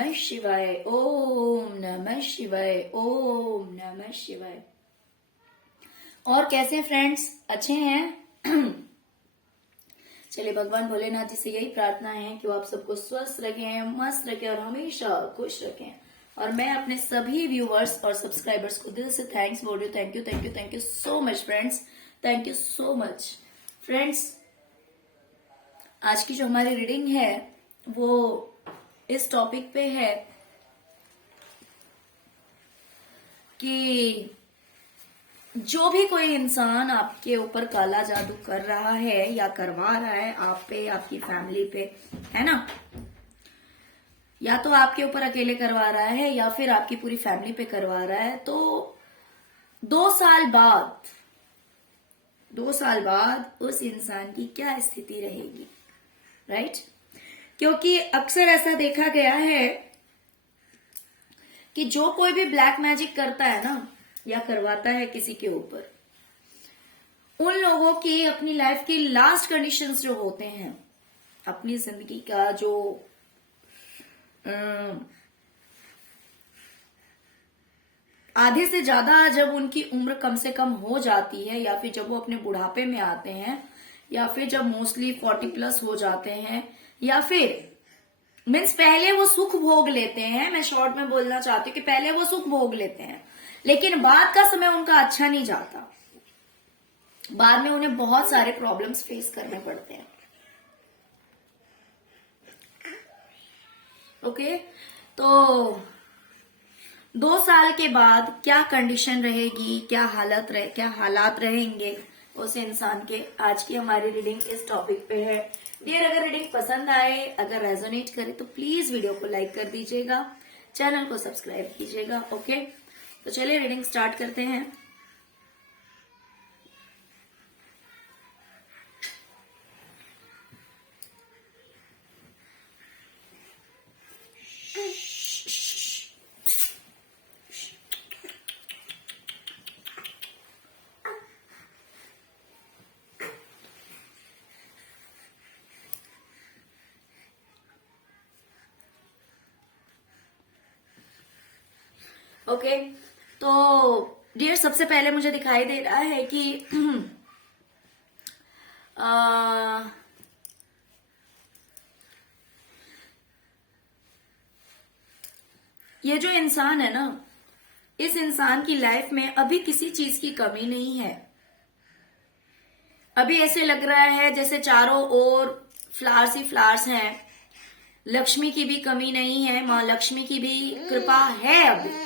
नमः शिवाय, ओम नमः शिवाय, ओम नमः शिवाय। और कैसे हैं फ्रेंड्स, अच्छे हैं? चलिए भगवान भोलेनाथ जी से यही प्रार्थना है कि वो आप सबको स्वस्थ रखें, मस्त रखें और हमेशा खुश रखें। और मैं अपने सभी व्यूअर्स और सब्सक्राइबर्स को दिल से थैंक्स बोल रही हूँ। Thank you, thank you, thank you so much friends, thank you so much friends. आज की जो हमारी रीडिंग है वो इस टॉपिक पे है कि जो भी कोई इंसान आपके ऊपर काला जादू कर रहा है या करवा रहा है आप पे, आपकी फैमिली पे, है ना, या तो आपके ऊपर अकेले करवा रहा है या फिर आपकी पूरी फैमिली पे करवा रहा है, तो 2 साल बाद उस इंसान की क्या स्थिति रहेगी, राइट? क्योंकि अक्सर ऐसा देखा गया है कि जो कोई भी ब्लैक मैजिक करता है ना या करवाता है किसी के ऊपर, उन लोगों की अपनी लाइफ की लास्ट कंडीशंस जो होते हैं, अपनी जिंदगी का जो आधे से ज्यादा जब उनकी उम्र कम से कम हो जाती है या फिर जब वो अपने बुढ़ापे में आते हैं या फिर जब मोस्टली 40+ हो जाते हैं या फिर मीन्स पहले वो सुख भोग लेते हैं, मैं शॉर्ट में बोलना चाहती हूँ कि पहले वो सुख भोग लेते हैं लेकिन बाद का समय उनका अच्छा नहीं जाता, बाद में उन्हें बहुत सारे प्रॉब्लम्स फेस करने पड़ते हैं। ओके, तो 2 साल के बाद क्या कंडीशन रहेगी, क्या हालात रहेंगे उस इंसान के, आज की हमारी रीडिंग इस टॉपिक पे है। डियर, अगर रीडिंग पसंद आए, अगर रेजोनेट करे तो प्लीज वीडियो को लाइक कर दीजिएगा, चैनल को सब्सक्राइब कीजिएगा। ओके, तो चलिए रीडिंग स्टार्ट करते हैं। ओके, तो डियर सबसे पहले मुझे दिखाई दे रहा है कि ये जो इंसान है ना, इस इंसान की लाइफ में अभी किसी चीज की कमी नहीं है। अभी ऐसे लग रहा है जैसे चारों ओर फ्लावर्स ही फ्लावर्स हैं, लक्ष्मी की भी कमी नहीं है, माँ लक्ष्मी की भी कृपा है। अभी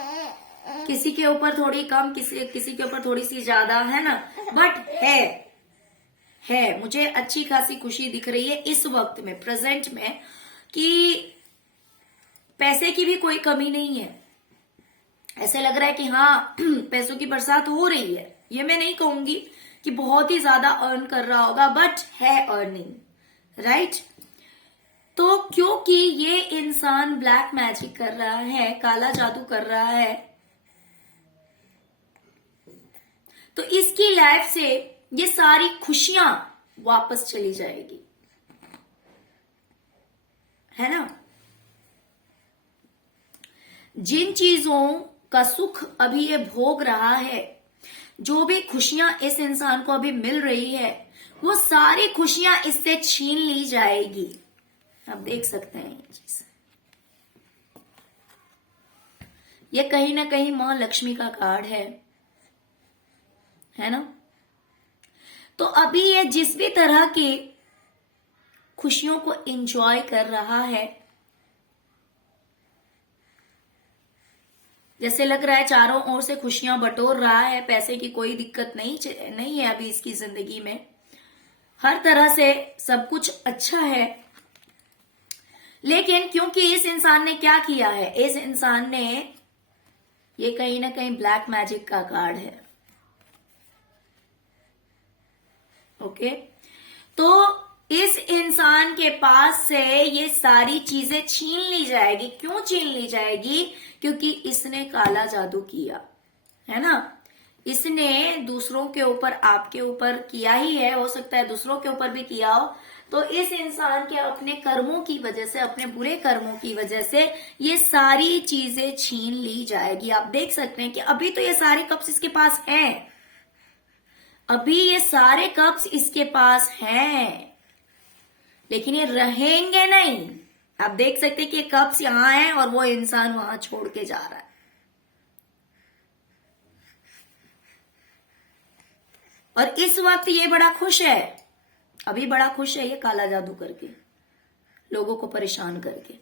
किसी के ऊपर थोड़ी कम, किसी के ऊपर थोड़ी सी ज्यादा, है ना, बट है मुझे अच्छी खासी खुशी दिख रही है इस वक्त में, प्रेजेंट में, कि पैसे की भी कोई कमी नहीं है। ऐसे लग रहा है कि हाँ पैसों की बरसात हो रही है। ये मैं नहीं कहूंगी कि बहुत ही ज्यादा अर्न कर रहा होगा, बट है अर्निंग, राइट? तो क्योंकि ये इंसान ब्लैक मैजिक कर रहा है, काला जादू कर रहा है, तो इसकी लाइफ से ये सारी खुशियां वापस चली जाएगी, है ना। जिन चीजों का सुख अभी ये भोग रहा है, जो भी खुशियां इस इंसान को अभी मिल रही है, वो सारी खुशियां इससे छीन ली जाएगी। आप देख सकते हैं ये चीज, ये कहीं ना कहीं मां लक्ष्मी का कार्ड है ना। तो अभी ये जिस भी तरह की खुशियों को एंजॉय कर रहा है, जैसे लग रहा है चारों ओर से खुशियां बटोर रहा है, पैसे की कोई दिक्कत नहीं है अभी इसकी जिंदगी में, हर तरह से सब कुछ अच्छा है। लेकिन क्योंकि इस इंसान ने क्या किया है, इस इंसान ने, ये कहीं ना कहीं ब्लैक मैजिक का कार्ड है। ओके, तो इस इंसान के पास से ये सारी चीजें छीन ली जाएगी। क्यों छीन ली जाएगी? क्योंकि इसने काला जादू किया है ना। इसने दूसरों के ऊपर, आपके ऊपर किया ही है, हो सकता है दूसरों के ऊपर भी किया हो, तो इस इंसान के अपने कर्मों की वजह से, अपने बुरे कर्मों की वजह से ये सारी चीजें छीन ली जाएगी। आप देख सकते हैं कि अभी तो ये सारे कप्स इसके पास हैं, अभी ये सारे कप्स इसके पास हैं, लेकिन ये रहेंगे नहीं। आप देख सकते हैं कि ये कप्स यहां हैं और वो इंसान वहां छोड़ के जा रहा है। और इस वक्त ये बड़ा खुश है, अभी बड़ा खुश है ये काला जादू करके, लोगों को परेशान करके।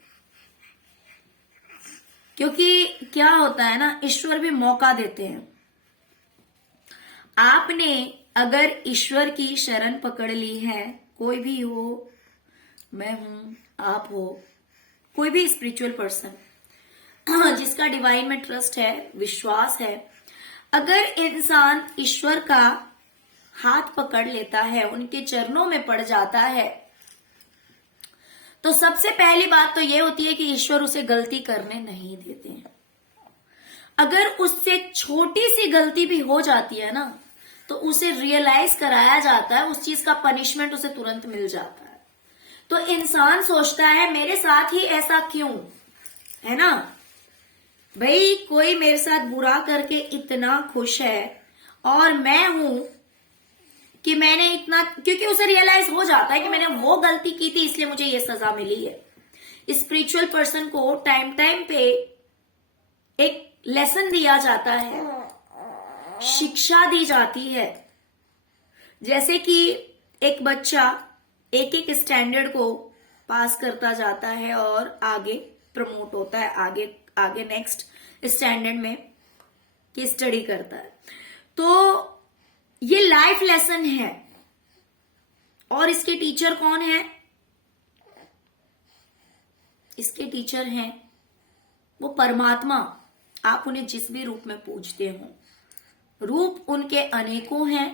क्योंकि क्या होता है ना, ईश्वर भी मौका देते हैं। आपने अगर ईश्वर की शरण पकड़ ली है, कोई भी हो, मैं हूं, आप हो, कोई भी स्पिरिचुअल पर्सन जिसका डिवाइन में ट्रस्ट है, विश्वास है, अगर इंसान ईश्वर का हाथ पकड़ लेता है, उनके चरणों में पड़ जाता है, तो सबसे पहली बात तो ये होती है कि ईश्वर उसे गलती करने नहीं देते हैं। अगर उससे छोटी सी गलती भी हो जाती है ना, तो उसे रियलाइज कराया जाता है, उस चीज का पनिशमेंट उसे तुरंत मिल जाता है। तो इंसान सोचता है मेरे साथ ही ऐसा क्यों, है ना भाई, कोई मेरे साथ बुरा करके इतना खुश है और मैं हूं कि मैंने इतना, क्योंकि उसे रियलाइज हो जाता है कि मैंने वो गलती की थी इसलिए मुझे ये सजा मिली है। स्पिरिचुअल पर्सन को टाइम टाइम पे एक लेसन दिया जाता है, शिक्षा दी जाती है। जैसे कि एक बच्चा एक एक स्टैंडर्ड को पास करता जाता है और आगे प्रमोट होता है, आगे आगे नेक्स्ट स्टैंडर्ड में की स्टडी करता है। तो ये लाइफ लेसन है। और इसके टीचर कौन है? इसके टीचर हैं वो परमात्मा। आप उन्हें जिस भी रूप में पूजते हो, रूप उनके अनेकों हैं,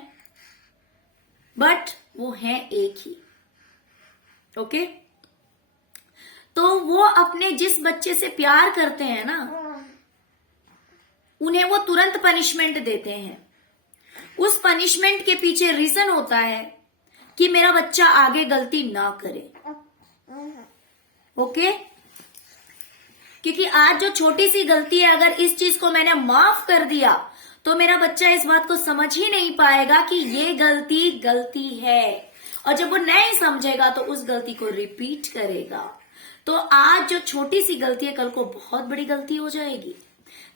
बट वो हैं एक ही। ओके? तो वो अपने जिस बच्चे से प्यार करते हैं ना, उन्हें वो तुरंत पनिशमेंट देते हैं। उस पनिशमेंट के पीछे रीजन होता है कि मेरा बच्चा आगे गलती ना करे। ओके? क्योंकि आज जो छोटी सी गलती है, अगर इस चीज को मैंने माफ कर दिया तो मेरा बच्चा इस बात को समझ ही नहीं पाएगा कि ये गलती गलती है, और जब वो नहीं समझेगा तो उस गलती को रिपीट करेगा। तो आज जो छोटी सी गलती है, कल को बहुत बड़ी गलती हो जाएगी।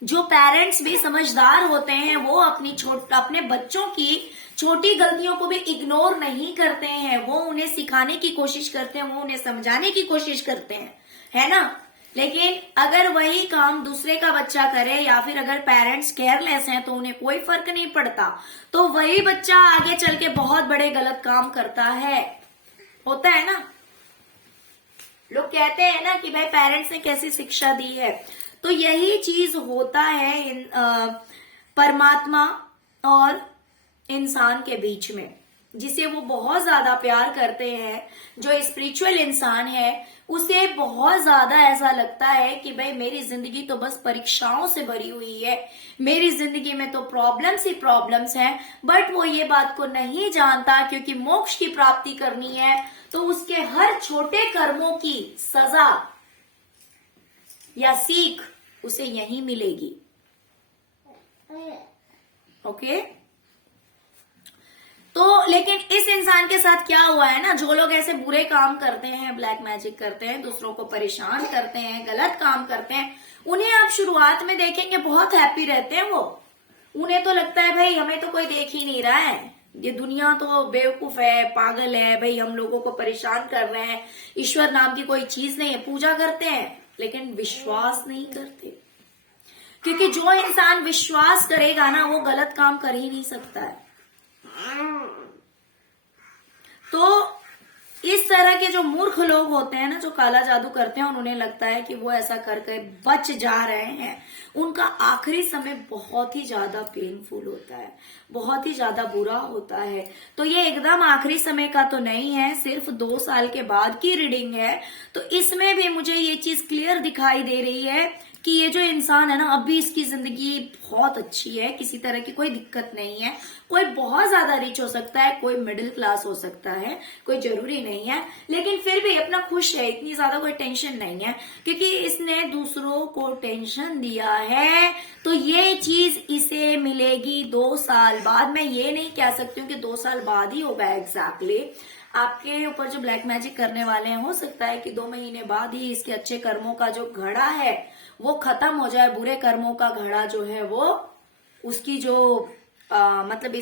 जो पेरेंट्स भी समझदार होते हैं वो अपने बच्चों की छोटी गलतियों को भी इग्नोर नहीं करते हैं, वो उन्हें सिखाने की कोशिश करते हैं, वो उन्हें समझाने की कोशिश करते हैं, है ना। लेकिन अगर वही काम दूसरे का बच्चा करे, या फिर अगर पेरेंट्स केयरलेस हैं तो उन्हें कोई फर्क नहीं पड़ता, तो वही बच्चा आगे चल के बहुत बड़े गलत काम करता है। होता है ना, लोग कहते हैं ना कि भाई पेरेंट्स ने कैसी शिक्षा दी है। तो यही चीज होता है परमात्मा और इंसान के बीच में, जिसे वो बहुत ज्यादा प्यार करते हैं। जो स्पिरिचुअल इंसान है उसे बहुत ज्यादा ऐसा लगता है कि भाई मेरी जिंदगी तो बस परीक्षाओं से भरी हुई है, मेरी जिंदगी में तो प्रॉब्लम्स ही प्रॉब्लम्स हैं। बट वो ये बात को नहीं जानता, क्योंकि मोक्ष की प्राप्ति करनी है तो उसके हर छोटे कर्मों की सजा या सीख उसे यहीं मिलेगी। ओके? तो लेकिन इस इंसान के साथ क्या हुआ है ना, जो लोग ऐसे बुरे काम करते हैं, ब्लैक मैजिक करते हैं, दूसरों को परेशान करते हैं, गलत काम करते हैं, उन्हें आप शुरुआत में देखेंगे बहुत हैप्पी रहते हैं वो। उन्हें तो लगता है भाई हमें तो कोई देख ही नहीं रहा है, ये दुनिया तो बेवकूफ है, पागल है, भाई हम लोगों को परेशान कर रहे हैं, ईश्वर नाम की कोई चीज नहीं है। पूजा करते हैं लेकिन विश्वास नहीं करते, क्योंकि जो इंसान विश्वास करेगा ना वो गलत काम कर ही नहीं सकता है। तो इस तरह के जो मूर्ख लोग होते हैं ना, जो काला जादू करते हैं और उन्हें लगता है कि वो ऐसा करके बच जा रहे हैं, उनका आखिरी समय बहुत ही ज्यादा पेनफुल होता है, बहुत ही ज्यादा बुरा होता है। तो ये एकदम आखिरी समय का तो नहीं है, सिर्फ 2 साल के बाद की रीडिंग है। तो इसमें भी मुझे ये चीज क्लियर दिखाई दे रही है कि ये जो इंसान है ना, अभी इसकी जिंदगी बहुत अच्छी है, किसी तरह की कोई दिक्कत नहीं है। कोई बहुत ज्यादा रिच हो सकता है, कोई मिडिल क्लास हो सकता है, कोई जरूरी नहीं है, लेकिन फिर भी अपना खुश है, इतनी ज्यादा कोई टेंशन नहीं है, क्योंकि इसने दूसरों को टेंशन दिया है। तो ये चीज इसे मिलेगी 2 साल बाद। मैं ये नहीं कह सकती हूँ कि 2 साल बाद ही होगा एग्जैक्टली। आपके ऊपर जो ब्लैक मैजिक करने वाले हैं, हो सकता है कि 2 महीने बाद ही इसके अच्छे कर्मों का जो घड़ा है वो खत्म हो जाए, बुरे कर्मों का घड़ा जो है वो उसकी जो मतलब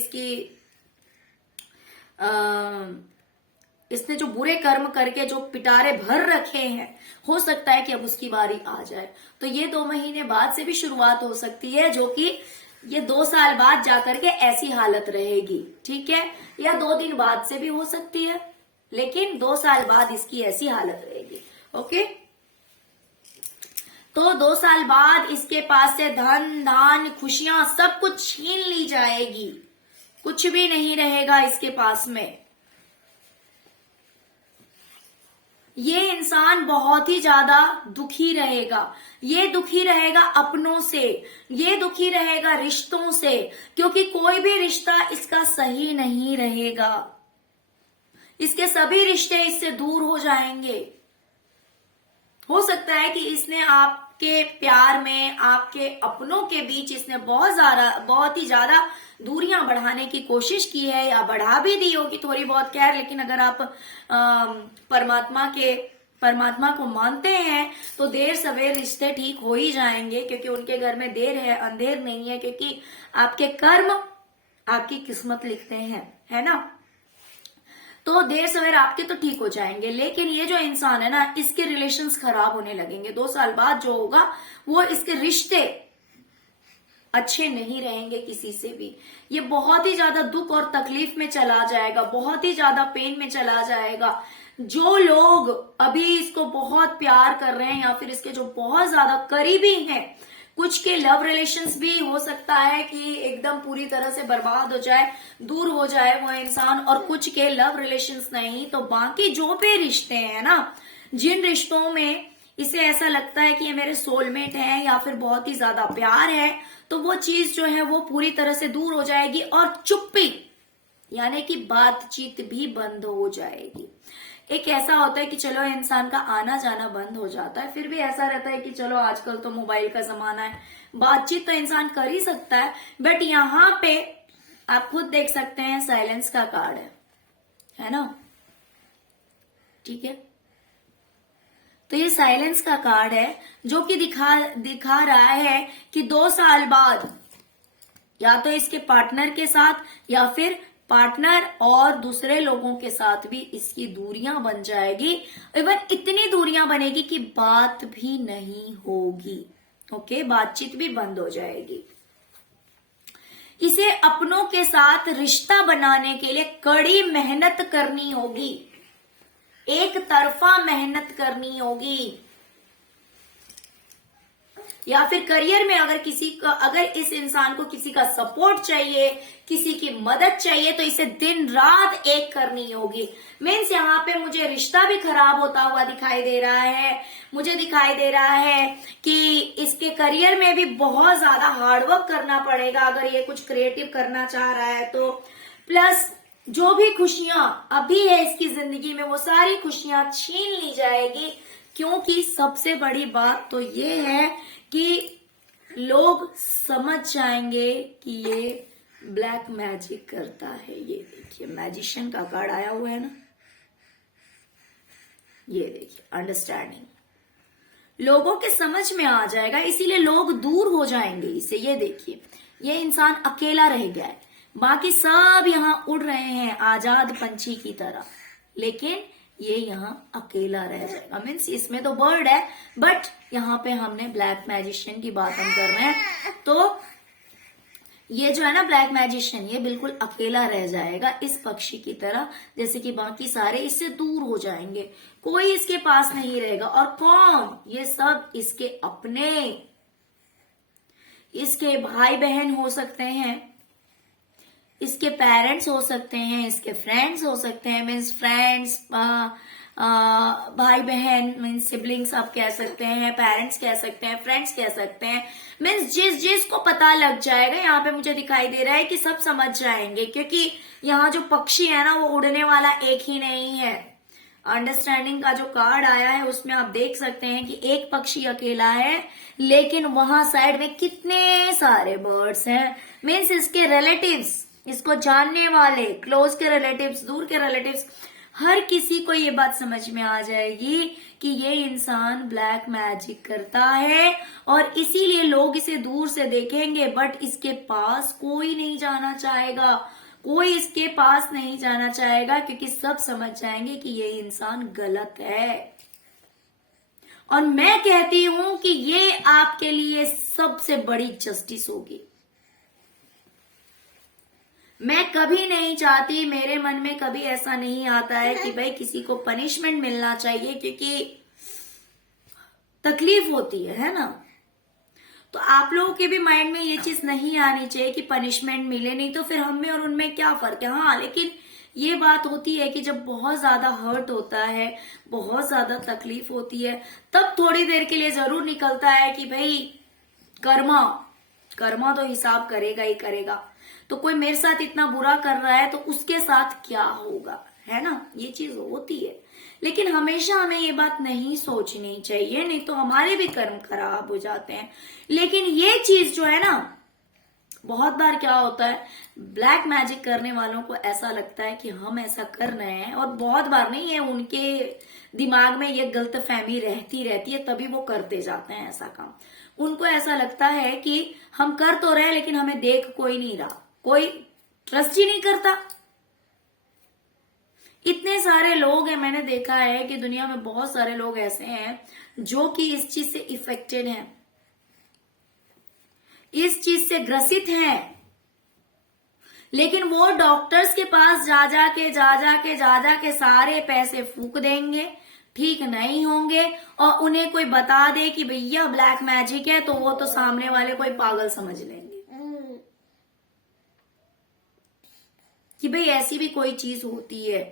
इसने जो बुरे कर्म करके जो पिटारे भर रखे हैं, हो सकता है कि अब उसकी बारी आ जाए। तो ये 2 महीने बाद से भी शुरुआत हो सकती है, जो कि ये 2 साल बाद जाकर के ऐसी हालत रहेगी, ठीक है, या 2 दिन बाद से भी हो सकती है, लेकिन 2 साल बाद इसकी ऐसी हालत रहेगी। ओके, तो 2 साल बाद इसके पास से धन धान खुशियां सब कुछ छीन ली जाएगी, कुछ भी नहीं रहेगा इसके पास में। ये इंसान बहुत ही ज्यादा दुखी रहेगा। ये दुखी रहेगा अपनों से, ये दुखी रहेगा रिश्तों से, क्योंकि कोई भी रिश्ता इसका सही नहीं रहेगा। इसके सभी रिश्ते इससे दूर हो जाएंगे। हो सकता है कि इसने आपके प्यार में, आपके अपनों के बीच इसने बहुत ही ज्यादा दूरियां बढ़ाने की कोशिश की है, या बढ़ा भी दी होगी थोड़ी बहुत, खैर। लेकिन अगर आप परमात्मा को मानते हैं तो देर सवेर रिश्ते ठीक हो ही जाएंगे, क्योंकि उनके घर में देर है अंधेर नहीं है, क्योंकि आपके कर्म आपकी किस्मत लिखते हैं, है ना। तो देर सवेर आपके तो ठीक हो जाएंगे, लेकिन ये जो इंसान है ना, इसके रिलेशंस खराब होने लगेंगे। 2 साल बाद जो होगा वो इसके रिश्ते अच्छे नहीं रहेंगे किसी से भी। ये बहुत ही ज्यादा दुख और तकलीफ में चला जाएगा, बहुत ही ज्यादा पेन में चला जाएगा। जो लोग अभी इसको बहुत प्यार कर रहे हैं, या फिर इसके जो बहुत ज्यादा करीबी हैं, कुछ के लव रिलेशंस भी हो सकता है कि एकदम पूरी तरह से बर्बाद हो जाए, दूर हो जाए वो इंसान, और कुछ के लव रिलेशंस नहीं। तो बाकी जो भी रिश्ते हैं ना, जिन रिश्तों में इसे ऐसा लगता है कि ये मेरे सोलमेट हैं, या फिर बहुत ही ज्यादा प्यार है, तो वो चीज जो है वो पूरी तरह से दूर हो जाएगी, और चुप्पी यानी कि बातचीत भी बंद हो जाएगी। एक ऐसा होता है कि चलो इंसान का आना जाना बंद हो जाता है, फिर भी ऐसा रहता है कि चलो आजकल तो मोबाइल का जमाना है, बातचीत तो इंसान कर ही सकता है। बट यहाँ पे आप खुद देख सकते हैं साइलेंस का कार्ड है ना, ठीक है। तो ये साइलेंस का कार्ड है, जो कि दिखा रहा है कि 2 साल बाद या तो इसके पार्टनर के साथ, या फिर पार्टनर और दूसरे लोगों के साथ भी इसकी दूरियां बन जाएगी। इवन इतनी दूरियां बनेगी कि बात भी नहीं होगी। ओके, बातचीत भी बंद हो जाएगी। इसे अपनों के साथ रिश्ता बनाने के लिए कड़ी मेहनत करनी होगी, एक तरफा मेहनत करनी होगी। या फिर करियर में अगर इस इंसान को किसी का सपोर्ट चाहिए, किसी की मदद चाहिए, तो इसे दिन रात एक करनी होगी। मीन्स यहाँ पे मुझे रिश्ता भी खराब होता हुआ दिखाई दे रहा है। मुझे दिखाई दे रहा है कि इसके करियर में भी बहुत ज्यादा हार्डवर्क करना पड़ेगा, अगर ये कुछ क्रिएटिव करना चाह रहा है तो। प्लस जो भी खुशियां अभी है इसकी जिंदगी में, वो सारी खुशियां छीन ली जाएगी, क्योंकि सबसे बड़ी बात तो ये है कि लोग समझ जाएंगे कि ये ब्लैक मैजिक करता है। ये देखिए मैजिशियन का कार्ड आया हुआ है ना, ये देखिए अंडरस्टैंडिंग। लोगों के समझ में आ जाएगा, इसीलिए लोग दूर हो जाएंगे इससे। ये देखिए ये इंसान अकेला रह गया है, बाकी सब यहाँ उड़ रहे हैं आजाद पंछी की तरह, लेकिन ये यहाँ अकेला रह जाएगा। मीन्स इसमें तो बर्ड है, बट यहाँ पे हमने ब्लैक मैजिशियन की बात हम कर रहे हैं। तो ये जो है ना ब्लैक मैजिशियन, ये बिल्कुल अकेला रह जाएगा इस पक्षी की तरह, जैसे कि बाकी सारे इससे दूर हो जाएंगे, कोई इसके पास नहीं रहेगा। और कौन? ये सब इसके अपने, इसके भाई बहन हो सकते हैं, इसके पेरेंट्स हो सकते हैं, इसके फ्रेंड्स हो सकते हैं। मीन्स फ्रेंड्स, भाई बहन मीन्स सिबलिंग्स आप कह सकते हैं, पेरेंट्स कह सकते हैं, फ्रेंड्स कह सकते हैं, मीन्स जिसको पता लग जाएगा, यहाँ पे मुझे दिखाई दे रहा है कि सब समझ जाएंगे, क्योंकि यहाँ जो पक्षी है ना वो उड़ने वाला एक ही नहीं है। अंडरस्टैंडिंग का जो कार्ड आया है उसमें आप देख सकते हैं कि एक पक्षी अकेला है, लेकिन वहां साइड में कितने सारे बर्ड्स हैं। मीन्स इसके रिलेटिव्स, इसको जानने वाले, क्लोज के रिलेटिव्स, दूर के रिलेटिव्स, हर किसी को ये बात समझ में आ जाएगी कि ये इंसान ब्लैक मैजिक करता है, और इसीलिए लोग इसे दूर से देखेंगे बट इसके पास कोई नहीं जाना चाहेगा, कोई इसके पास नहीं जाना चाहेगा, क्योंकि सब समझ जाएंगे कि ये इंसान गलत है। और मैं कहती हूं कि ये आपके लिए सबसे बड़ी जस्टिस होगी। मैं कभी नहीं चाहती, मेरे मन में कभी ऐसा नहीं आता है कि भाई किसी को पनिशमेंट मिलना चाहिए, क्योंकि तकलीफ होती है ना। तो आप लोगों के भी माइंड में ये चीज नहीं आनी चाहिए कि पनिशमेंट मिले, नहीं तो फिर हम में और उनमें क्या फर्क है। हाँ, लेकिन ये बात होती है कि जब बहुत ज्यादा हर्ट होता है, बहुत ज्यादा तकलीफ होती है, तब थोड़ी देर के लिए जरूर निकलता है कि भाई कर्मा तो हिसाब करेगा ही करेगा। तो कोई मेरे साथ इतना बुरा कर रहा है तो उसके साथ क्या होगा, है ना, ये चीज होती है। लेकिन हमेशा हमें ये बात नहीं सोचनी चाहिए, नहीं तो हमारे भी कर्म खराब हो जाते हैं। लेकिन ये चीज जो है ना, बहुत बार क्या होता है, ब्लैक मैजिक करने वालों को ऐसा लगता है कि हम ऐसा कर रहे हैं, और बहुत बार नहीं है, उनके दिमाग में ये गलतफहमी रहती है, तभी वो करते जाते हैं ऐसा काम। उनको ऐसा लगता है कि हम कर तो रहे हैं लेकिन हमें देख कोई नहीं रहा, कोई ट्रस्ट ही नहीं करता। इतने सारे लोग हैं, मैंने देखा है कि दुनिया में बहुत सारे लोग ऐसे हैं जो कि इस चीज से इफेक्टेड हैं, इस चीज से ग्रसित हैं, लेकिन वो डॉक्टर्स के पास जा जा के सारे पैसे फूक देंगे, ठीक नहीं होंगे, और उन्हें कोई बता दे कि भैया ब्लैक मैजिक है तो वो तो सामने वाले कोई पागल समझ लेंगे कि भाई ऐसी भी कोई चीज होती है।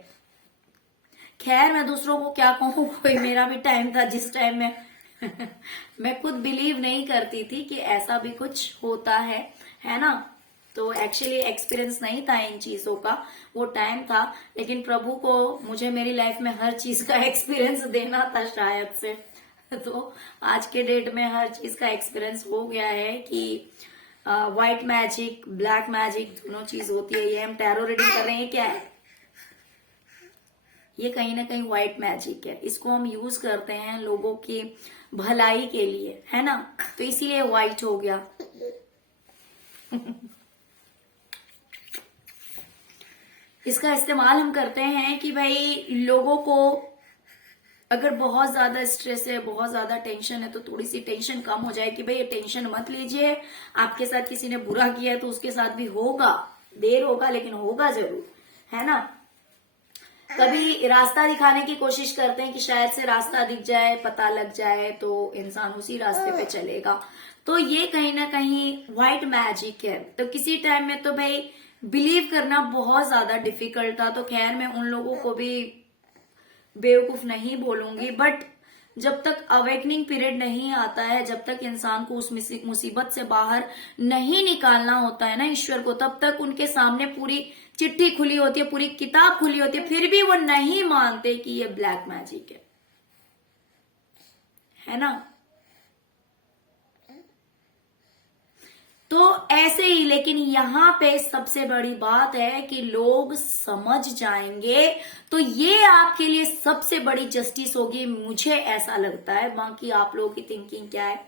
खैर, मैं दूसरों को क्या कहूँ, कोई मेरा भी टाइम था जिस टाइम में मैं खुद बिलीव नहीं करती थी कि ऐसा भी कुछ होता है ना। तो एक्चुअली एक्सपीरियंस नहीं था इन चीजों का, वो टाइम था, लेकिन प्रभु को मुझे मेरी लाइफ में हर चीज का एक्सपीरियंस देना था शायद से। तो आज के डेट में हर चीज का एक्सपीरियंस हो गया है कि व्हाइट मैजिक, ब्लैक मैजिक दोनों चीज होती है। ये हम टैरो रीडिंग कर रहे हैं, क्या है ये, कहीं ना कहीं व्हाइट मैजिक है। इसको हम यूज करते हैं लोगों की भलाई के लिए, है ना, तो इसीलिए व्हाइट हो गया। इसका इस्तेमाल हम करते हैं कि भाई लोगों को अगर बहुत ज्यादा स्ट्रेस है, बहुत ज्यादा टेंशन है, तो थोड़ी सी टेंशन कम हो जाए कि भाई ये टेंशन मत लीजिए, आपके साथ किसी ने बुरा किया है तो उसके साथ भी होगा, देर होगा लेकिन होगा जरूर, है ना। कभी रास्ता दिखाने की कोशिश करते हैं कि शायद से रास्ता दिख जाए, पता लग जाए, तो इंसान उसी रास्ते पे चलेगा। तो ये कहीं ना कहीं व्हाइट मैजिक है। तो किसी टाइम में तो भाई बिलीव करना बहुत ज्यादा डिफिकल्ट था। तो खैर, मैं उन लोगों को भी बेवकूफ नहीं बोलूंगी, बट जब तक अवेकनिंग पीरियड नहीं आता है, जब तक इंसान को उस मुसीबत से बाहर नहीं निकालना होता है ना ईश्वर को, तब तक उनके सामने पूरी चिट्ठी खुली होती है, पूरी किताब खुली होती है, फिर भी वो नहीं मानते कि ये ब्लैक मैजिक है ना। तो ऐसे ही, लेकिन यहाँ पे सबसे बड़ी बात है कि लोग समझ जाएंगे, तो ये आपके लिए सबसे बड़ी जस्टिस होगी, मुझे ऐसा लगता है। बाकी आप लोगों की थिंकिंग क्या है,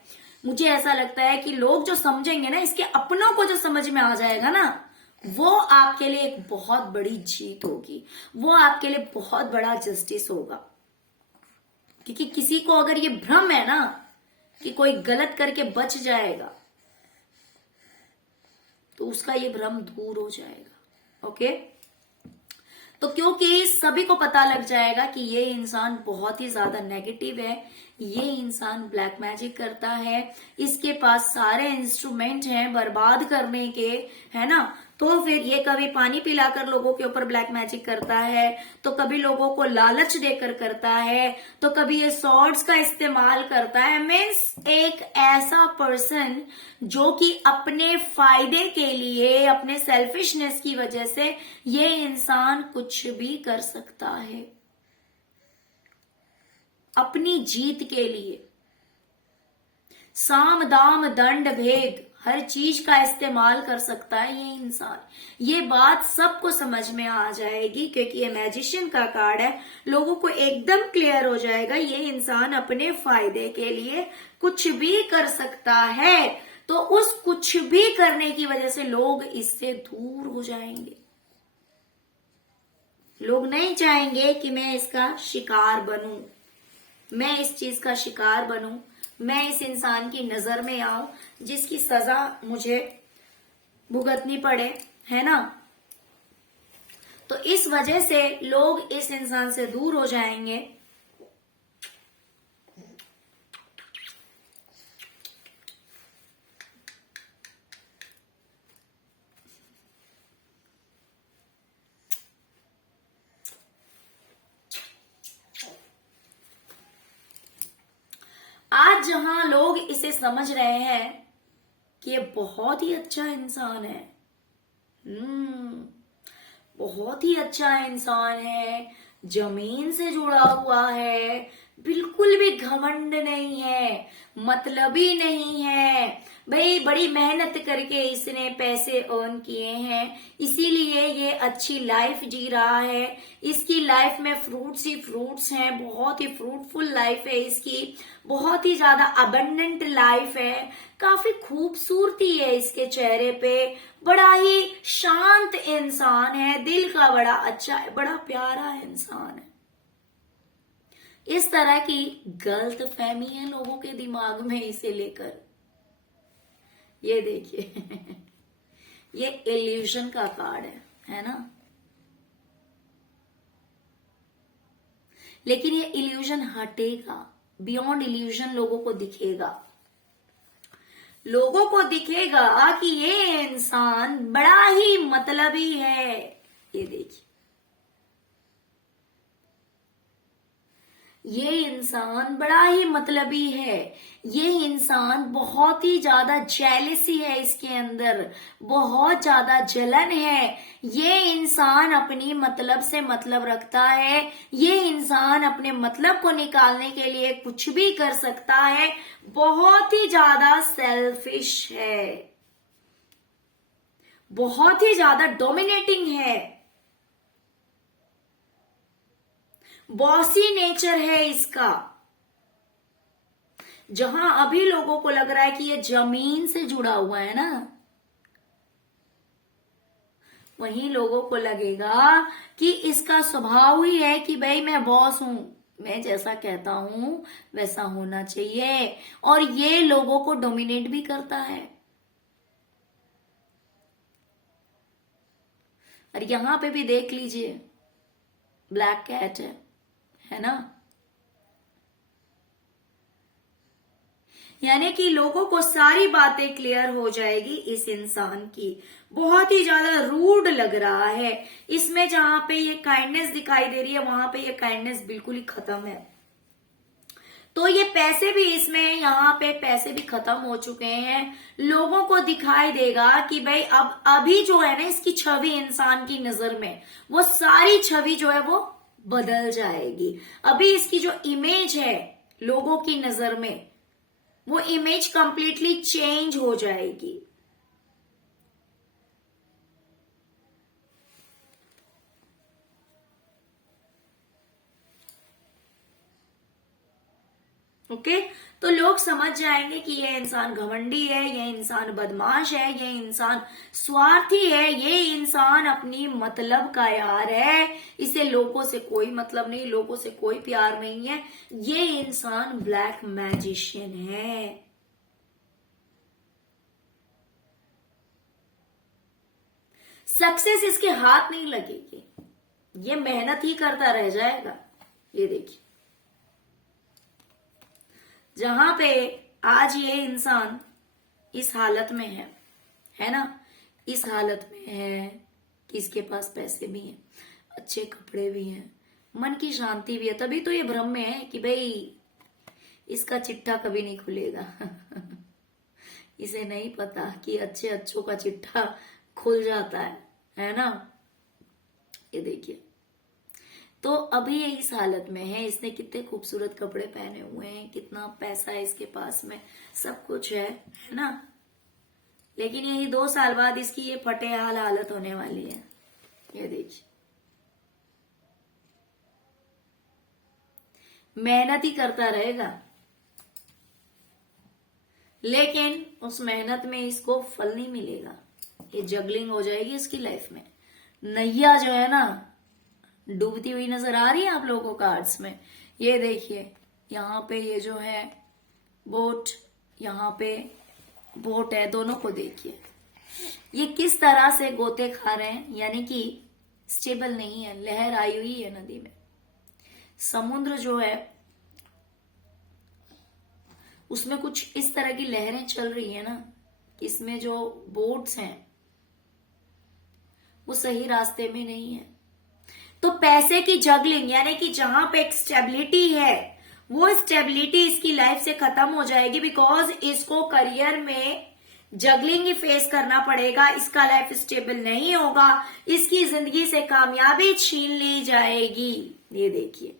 मुझे ऐसा लगता है कि लोग जो समझेंगे ना, इसके अपनों को जो समझ में आ जाएगा ना, वो आपके लिए एक बहुत बड़ी जीत होगी, वो आपके लिए बहुत बड़ा जस्टिस होगा। क्योंकि किसी को अगर ये भ्रम है ना कि कोई गलत करके बच जाएगा, तो उसका ये भ्रम दूर हो जाएगा। ओके, तो क्योंकि सभी को पता लग जाएगा कि ये इंसान बहुत ही ज्यादा नेगेटिव है, ये इंसान ब्लैक मैजिक करता है, इसके पास सारे इंस्ट्रूमेंट हैं बर्बाद करने के, है ना। तो फिर ये कभी पानी पिलाकर लोगों के ऊपर ब्लैक मैजिक करता है, तो कभी लोगों को लालच देकर करता है, तो कभी ये सॉर्ड्स का इस्तेमाल करता है। मीन्स एक ऐसा पर्सन जो कि अपने फायदे के लिए, अपने सेल्फिशनेस की वजह से ये इंसान कुछ भी कर सकता है अपनी जीत के लिए। साम दाम दंड भेद हर चीज का इस्तेमाल कर सकता है ये इंसान। ये बात सबको समझ में आ जाएगी क्योंकि ये मैजिशियन का कार्ड है। लोगों को एकदम क्लियर हो जाएगा ये इंसान अपने फायदे के लिए कुछ भी कर सकता है। तो उस कुछ भी करने की वजह से लोग इससे दूर हो जाएंगे। लोग नहीं चाहेंगे कि मैं इसका शिकार बनूं, मैं इस चीज का शिकार बनूं, मैं इस इंसान की नजर में आऊं जिसकी सजा मुझे भुगतनी पड़े, है ना। तो इस वजह से लोग इस इंसान से दूर हो जाएंगे। आज जहां लोग इसे समझ रहे हैं कि ये बहुत ही अच्छा इंसान है, बहुत ही अच्छा इंसान है, जमीन से जुड़ा हुआ है, बिल्कुल भी घमंड नहीं है, मतलबी नहीं है भाई, बड़ी मेहनत करके इसने पैसे अर्न किए हैं, इसीलिए ये अच्छी लाइफ जी रहा है। इसकी लाइफ में फ्रूट्स ही फ्रूट्स हैं, बहुत ही फ्रूटफुल लाइफ है इसकी, बहुत ही ज्यादा अबंडेंट लाइफ है, काफी खूबसूरती है इसके चेहरे पे, बड़ा ही शांत इंसान है, दिल का बड़ा अच्छा है, बड़ा प्यारा इंसान है। इस तरह की गलत फहमी है लोगों के दिमाग में इसे लेकर। ये देखिए ये इल्यूजन का कार्ड है ना। लेकिन ये इल्यूजन हटेगा, बियॉन्ड इल्यूजन लोगों को दिखेगा, लोगों को दिखेगा कि ये इंसान बड़ा ही मतलबी है। ये देखिए ये इंसान बड़ा ही मतलबी है, ये इंसान बहुत ही ज्यादा जेलसी है इसके अंदर, बहुत ज्यादा जलन है, ये इंसान अपनी मतलब से मतलब रखता है, ये इंसान अपने मतलब को निकालने के लिए कुछ भी कर सकता है, बहुत ही ज्यादा सेल्फिश है, बहुत ही ज्यादा डोमिनेटिंग है, बॉसी नेचर है इसका। जहां अभी लोगों को लग रहा है कि ये जमीन से जुड़ा हुआ है ना, वहीं लोगों को लगेगा कि इसका स्वभाव ही है कि भाई मैं बॉस हूं, मैं जैसा कहता हूं वैसा होना चाहिए, और ये लोगों को डोमिनेट भी करता है। और यहां पे भी देख लीजिए ब्लैक कैट है ना। यानी कि लोगों को सारी बातें क्लियर हो जाएगी इस इंसान की। बहुत ही ज्यादा रूड लग रहा है इसमें, जहां पे ये काइंडनेस दिखाई दे रही है वहां पे ये काइंडनेस बिल्कुल ही खत्म है। तो ये पैसे भी इसमें, यहाँ पे पैसे भी खत्म हो चुके हैं। लोगों को दिखाई देगा कि भाई अब अभी जो है ना इसकी छवि इंसान की नजर में, वो सारी छवि जो है वो बदल जाएगी। अभी इसकी जो इमेज है लोगों की नजर में, वो इमेज कंप्लीटली चेंज हो जाएगी। ओके तो लोग समझ जाएंगे कि ये इंसान घमंडी है, ये इंसान बदमाश है, ये इंसान स्वार्थी है, ये इंसान अपनी मतलब का यार है, इसे लोगों से कोई मतलब नहीं, लोगों से कोई प्यार नहीं है, ये इंसान ब्लैक मैजिशियन है। सक्सेस इसके हाथ नहीं लगेगी, ये मेहनत ही करता रह जाएगा। ये देखिए, जहां पे आज ये इंसान इस हालत में है ना, इस हालत में है कि इसके पास पैसे भी हैं, अच्छे कपड़े भी हैं, मन की शांति भी है, तभी तो ये भ्रम में है कि भाई इसका चिट्ठा कभी नहीं खुलेगा। इसे नहीं पता कि अच्छे अच्छों का चिट्ठा खुल जाता है ना। ये देखिए, तो अभी ये इस हालत में है। इसने कितने खूबसूरत कपड़े पहने हुए हैं, कितना पैसा है इसके पास में, सब कुछ है ना। लेकिन यही 2 साल बाद इसकी ये फटे हाल हालत होने वाली है। ये देखिए, मेहनत ही करता रहेगा, लेकिन उस मेहनत में इसको फल नहीं मिलेगा। ये जगलिंग हो जाएगी इसकी लाइफ में। नैया जो है ना, डूबती हुई नजर आ रही है आप लोगों को कार्ड्स में। ये देखिए, यहाँ पे ये जो है बोट, यहाँ पे बोट है, दोनों को देखिए ये किस तरह से गोते खा रहे हैं, यानी कि स्टेबल नहीं है, लहर आई हुई है नदी में। समुद्र जो है उसमें कुछ इस तरह की लहरें चल रही है ना, कि इसमें जो बोट्स हैं वो सही रास्ते में नहीं है। तो पैसे की जगलिंग, यानी कि जहां पे एक स्टेबिलिटी है, वो स्टेबिलिटी इसकी लाइफ से खत्म हो जाएगी, बिकॉज इसको करियर में जगलिंग ही फेस करना पड़ेगा। इसका लाइफ स्टेबल नहीं होगा, इसकी जिंदगी से कामयाबी छीन ली जाएगी। ये देखिए,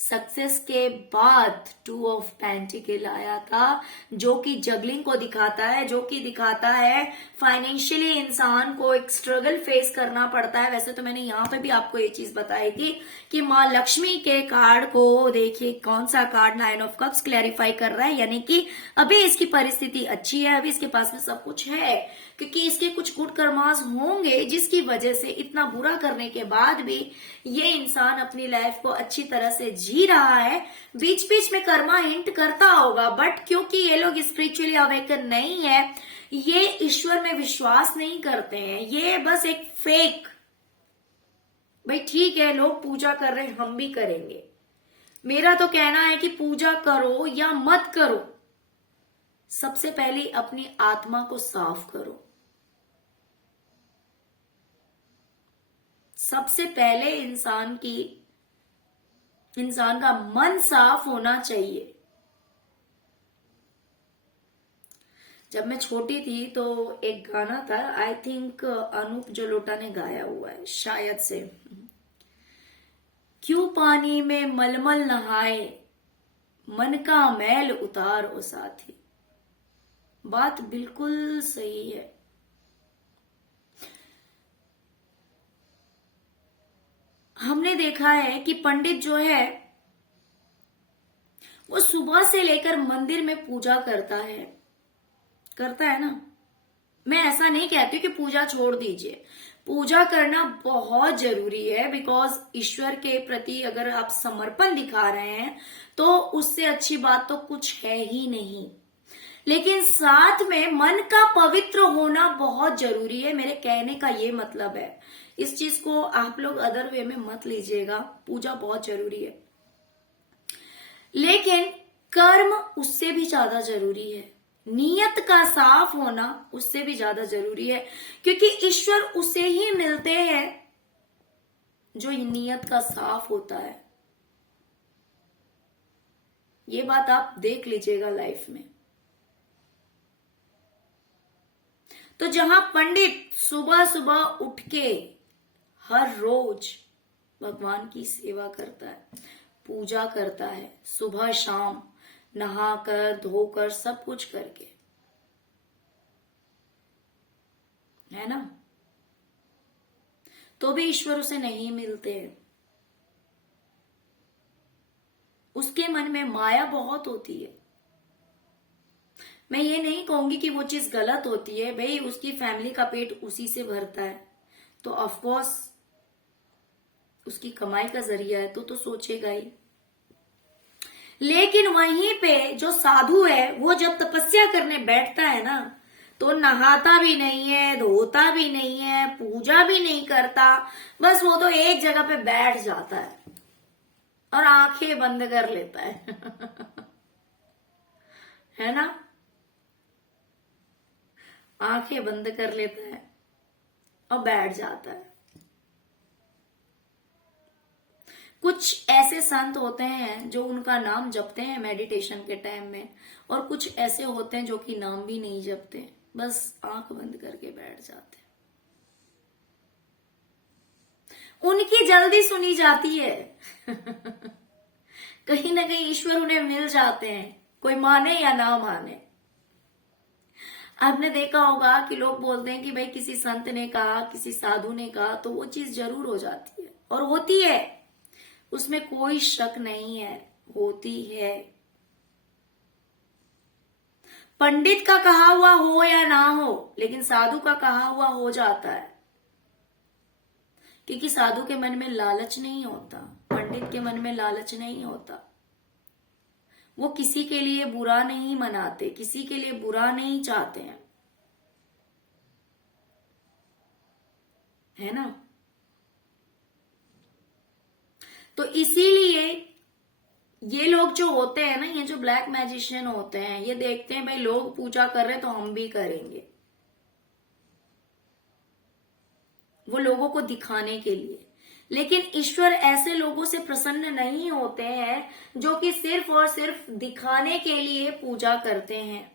सक्सेस के बाद 2 ऑफ पेंटिकल आया था, जो कि जगलिंग को दिखाता है, जो कि दिखाता है फाइनेंशियली इंसान को एक स्ट्रगल फेस करना पड़ता है। वैसे तो मैंने यहाँ पे भी आपको ये चीज बताई थी कि माँ लक्ष्मी के कार्ड को देखिए, कौन सा कार्ड 9 ऑफ कप्स क्लैरिफाई कर रहा है, यानी कि अभी इसकी परिस्थिति अच्छी है, अभी इसके पास में सब कुछ है, क्योंकि इसके कुछ गुड कर्मास होंगे जिसकी वजह से इतना बुरा करने के बाद भी ये इंसान अपनी लाइफ को अच्छी तरह से जी रहा है। बीच बीच में कर्मा हिंट करता होगा, बट क्योंकि ये लोग स्पिरिचुअली अवेकन नहीं है, ये ईश्वर में विश्वास नहीं करते हैं, ये बस एक फेक, भाई ठीक है लोग पूजा कर रहे हैं हम भी करेंगे। मेरा तो कहना है कि पूजा करो या मत करो, सबसे पहले अपनी आत्मा को साफ करो। सबसे पहले इंसान का मन साफ होना चाहिए। जब मैं छोटी थी तो एक गाना था, आई थिंक अनूप जलोटा ने गाया हुआ है शायद से, क्यों पानी में मलमल नहाए, मन का मैल उतार ओ साथी। बात बिल्कुल सही है। हमने देखा है कि पंडित जो है वो सुबह से लेकर मंदिर में पूजा करता है ना। मैं ऐसा नहीं कहती कि पूजा छोड़ दीजिए, पूजा करना बहुत जरूरी है, बिकॉज ईश्वर के प्रति अगर आप समर्पण दिखा रहे हैं तो उससे अच्छी बात तो कुछ है ही नहीं। लेकिन साथ में मन का पवित्र होना बहुत जरूरी है, मेरे कहने का ये मतलब है। इस चीज को आप लोग अदर वे में मत लीजिएगा, पूजा बहुत जरूरी है, लेकिन कर्म उससे भी ज्यादा जरूरी है। नियत का साफ होना उससे भी ज्यादा जरूरी है, क्योंकि ईश्वर उसे ही मिलते हैं जो नियत का साफ होता है। ये बात आप देख लीजिएगा लाइफ में। तो जहां पंडित सुबह सुबह उठ के हर रोज भगवान की सेवा करता है, पूजा करता है, सुबह शाम नहाकर धोकर सब कुछ करके, है ना, तो भी ईश्वर उसे नहीं मिलते हैं। उसके मन में माया बहुत होती है। मैं ये नहीं कहूंगी कि वो चीज गलत होती है, भाई उसकी फैमिली का पेट उसी से भरता है, तो ऑफ कोर्स उसकी कमाई का जरिया है तो सोचेगा ही। लेकिन वहीं पे जो साधु है वो जब तपस्या करने बैठता है ना, तो नहाता भी नहीं है, धोता भी नहीं है, पूजा भी नहीं करता, बस वो तो एक जगह पे बैठ जाता है और आंखें बंद कर लेता है है ना, आंखें बंद कर लेता है और बैठ जाता है। कुछ ऐसे संत होते हैं जो उनका नाम जपते हैं मेडिटेशन के टाइम में, और कुछ ऐसे होते हैं जो कि नाम भी नहीं जपते, बस आंख बंद करके बैठ जाते हैं। उनकी जल्दी सुनी जाती है कहीं ना कहीं ईश्वर उन्हें मिल जाते हैं, कोई माने या ना माने। आपने देखा होगा कि लोग बोलते हैं कि भाई किसी संत ने कहा, किसी साधु ने कहा, तो वो चीज जरूर हो जाती है, और होती है, उसमें कोई शक नहीं है, होती है। पंडित का कहा हुआ हो या ना हो, लेकिन साधु का कहा हुआ हो जाता है, क्योंकि साधु के मन में लालच नहीं होता, पंडित के मन में लालच नहीं होता। वो किसी के लिए बुरा नहीं मनाते, किसी के लिए बुरा नहीं चाहते हैं, है ना। तो इसीलिए ये लोग जो होते हैं ना, ये जो ब्लैक मैजिशियन होते हैं, ये देखते हैं भाई लोग पूजा कर रहे हैं तो हम भी करेंगे, वो लोगों को दिखाने के लिए। लेकिन ईश्वर ऐसे लोगों से प्रसन्न नहीं होते हैं जो कि सिर्फ और सिर्फ दिखाने के लिए पूजा करते हैं।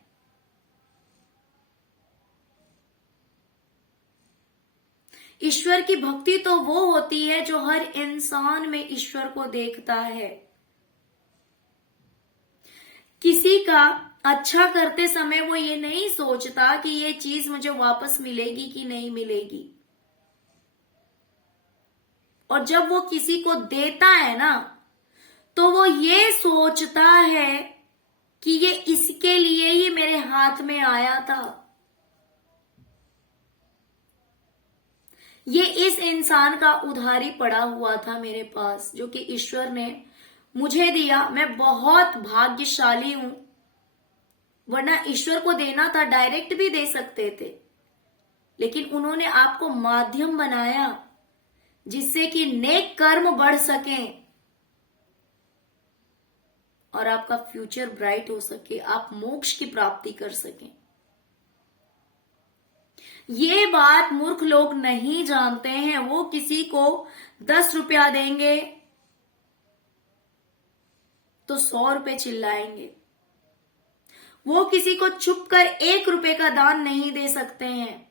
ईश्वर की भक्ति तो वो होती है जो हर इंसान में ईश्वर को देखता है। किसी का अच्छा करते समय वो ये नहीं सोचता कि ये चीज मुझे वापस मिलेगी कि नहीं मिलेगी, और जब वो किसी को देता है ना, तो वो ये सोचता है कि ये इसके लिए ही मेरे हाथ में आया था, ये इस इंसान का उधारी पड़ा हुआ था मेरे पास, जो कि ईश्वर ने मुझे दिया, मैं बहुत भाग्यशाली हूं। वरना ईश्वर को देना था, डायरेक्ट भी दे सकते थे, लेकिन उन्होंने आपको माध्यम बनाया जिससे कि नेक कर्म बढ़ सकें और आपका फ्यूचर ब्राइट हो सके, आप मोक्ष की प्राप्ति कर सकें। ये बात मूर्ख लोग नहीं जानते हैं। वो किसी को 10 रुपया देंगे तो 100 रुपए चिल्लाएंगे, वो किसी को छुप कर 1 रुपए का दान नहीं दे सकते हैं।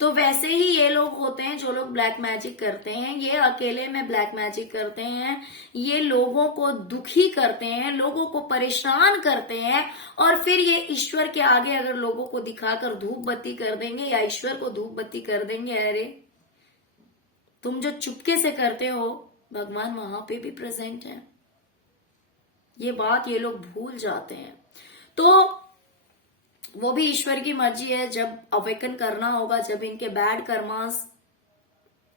तो वैसे ही ये लोग होते हैं जो लोग ब्लैक मैजिक करते हैं, ये अकेले में ब्लैक मैजिक करते हैं, ये लोगों को दुखी करते हैं, लोगों को परेशान करते हैं, और फिर ये ईश्वर के आगे अगर लोगों को दिखाकर धूप बत्ती कर देंगे या ईश्वर को धूप बत्ती कर देंगे, अरे तुम जो चुपके से करते हो भगवान वहां पे भी प्रेजेंट है। ये बात ये लोग भूल जाते हैं। तो वो भी ईश्वर की मर्जी है, जब अवेकन करना होगा, जब इनके बैड कर्मास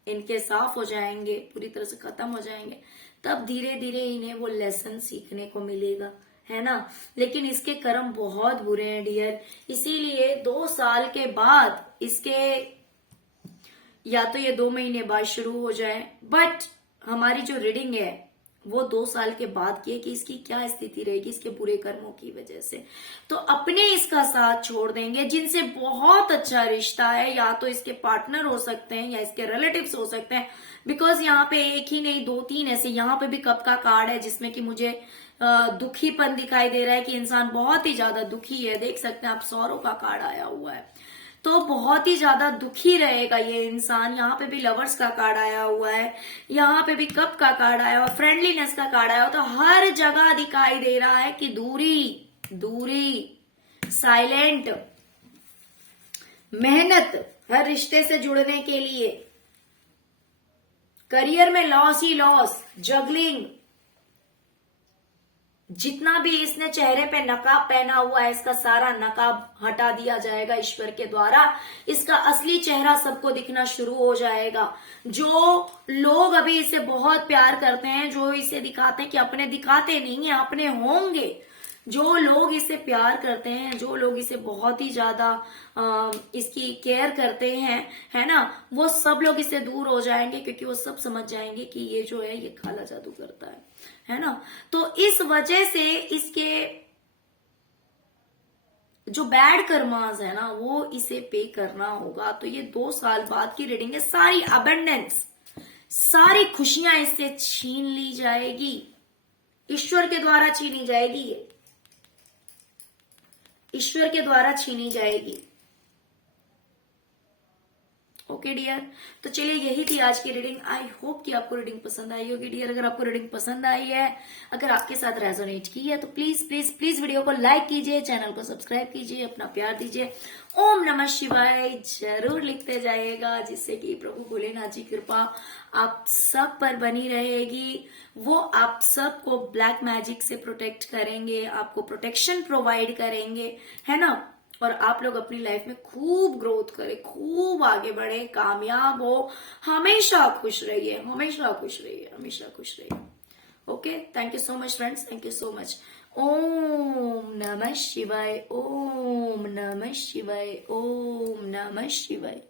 इनके साफ हो जाएंगे, पूरी तरह से खत्म हो जाएंगे, तब धीरे धीरे इन्हें वो लेसन सीखने को मिलेगा, है ना। लेकिन इसके कर्म बहुत बुरे हैं डियर, इसीलिए 2 साल के बाद इसके, या तो ये 2 महीने बाद शुरू हो जाए, बट हमारी जो रीडिंग है वो 2 साल के बाद की है कि इसकी क्या स्थिति रहेगी इसके बुरे कर्मों की वजह से। तो अपने इसका साथ छोड़ देंगे, जिनसे बहुत अच्छा रिश्ता है, या तो इसके पार्टनर हो सकते हैं या इसके रिलेटिव्स हो सकते हैं, बिकॉज यहाँ पे एक ही नहीं 2-3 ऐसे, यहाँ पे भी कप का कार्ड है जिसमें कि मुझे दुखीपन दिखाई दे रहा है कि इंसान बहुत ही ज्यादा दुखी है। देख सकते हैं आप, सौरों का कार्ड आया हुआ है, तो बहुत ही ज्यादा दुखी रहेगा ये इंसान। यहाँ पे भी लवर्स का कार्ड आया हुआ है, यहाँ पे भी कप का कार्ड आया हुआ, फ्रेंडलीनेस का कार्ड आया हुआ, तो हर जगह दिखाई दे रहा है कि दूरी दूरी, साइलेंट, मेहनत हर रिश्ते से जुड़ने के लिए, करियर में लॉस ही लॉस, जगलिंग, जितना भी इसने चेहरे पे नकाब पहना हुआ है इसका सारा नकाब हटा दिया जाएगा ईश्वर के द्वारा। इसका असली चेहरा सबको दिखना शुरू हो जाएगा। जो लोग अभी इसे बहुत प्यार करते हैं, जो इसे दिखाते हैं कि अपने दिखाते नहीं है, अपने होंगे, जो लोग इसे प्यार करते हैं, जो लोग इसे बहुत ही ज्यादा इसकी केयर करते हैं, है ना, वो सब लोग इससे दूर हो जाएंगे, क्योंकि वो सब समझ जाएंगे कि ये जो है ये काला जादू करता है ना। तो इस वजह से इसके जो बैड कर्मास है ना, वो इसे पे करना होगा। तो ये 2 साल बाद की रीडिंग है। सारी अबेंडेंस, सारी खुशियां इससे छीन ली जाएगी, ईश्वर के द्वारा छीनी जाएगी, ये ईश्वर के द्वारा छीनी जाएगी। ओके डियर, तो चलिए यही थी आज की रीडिंग। आई होप कि आपको रीडिंग पसंद आई होगी डियर। अगर आपको रीडिंग पसंद आई है, अगर आपके साथ रेजोनेट की है, तो प्लीज प्लीज प्लीज वीडियो को लाइक कीजिए, चैनल को सब्सक्राइब कीजिए, अपना प्यार दीजिए, ओम नमः शिवाय जरूर लिखते जाइएगा, जिससे कि प्रभु भोलेनाथ जी कृपा आप सब पर बनी रहेगी। वो आप सबको ब्लैक मैजिक से प्रोटेक्ट करेंगे, आपको प्रोटेक्शन प्रोवाइड करेंगे, है ना। और आप लोग अपनी लाइफ में खूब ग्रोथ करें, खूब आगे बढ़े, कामयाब हो, हमेशा खुश रहिए, हमेशा खुश रहिए, हमेशा खुश रहिए। Okay, thank you so much friends, thank you so much. ओम नमः शिवाय, ओम नमः शिवाय, ओम नमः शिवाय।